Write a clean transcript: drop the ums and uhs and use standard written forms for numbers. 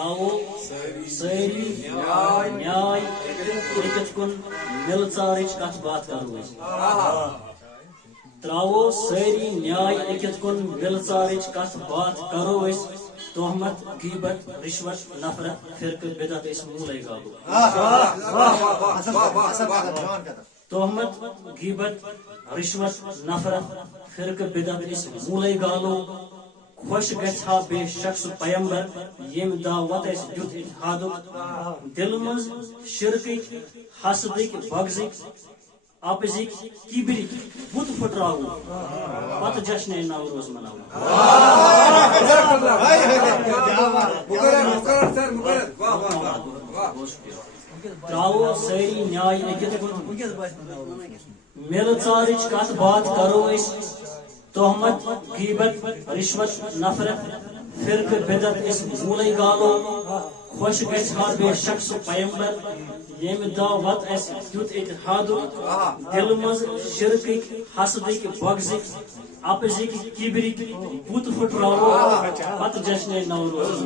تراو ساری نیاے ایکت کن مل ژارچ کت بات کرو تراو ساری نیاے ایکت کن مل ژارچ کت بات کرو تہمت غیبت رشوت نفرت فرقہ بدعت اس مولے گالو تہمت غیبت رشوت نفرت فرقہ بدعت اس مولے گالو خوش گھا بے شخص پیمبر یم دعوت اس دیت اتحادک دل مز شرکک حسدک بغضک اپزک کبرک بت پھٹراو پتہ جشن نوروز مناو تراو ساری نیاے ایکت کن مل ژارچ کت بات کرو تہمت غیبت رشوت نفرت فرقہ بدعت اس مولے گالو خوش گھا بے شخص پیمبر یم دعوت اس دیت اتحادک دل مز شرکک حسدک بغضک اپزک کبرک بت پھٹراو پتہ جشن نوروز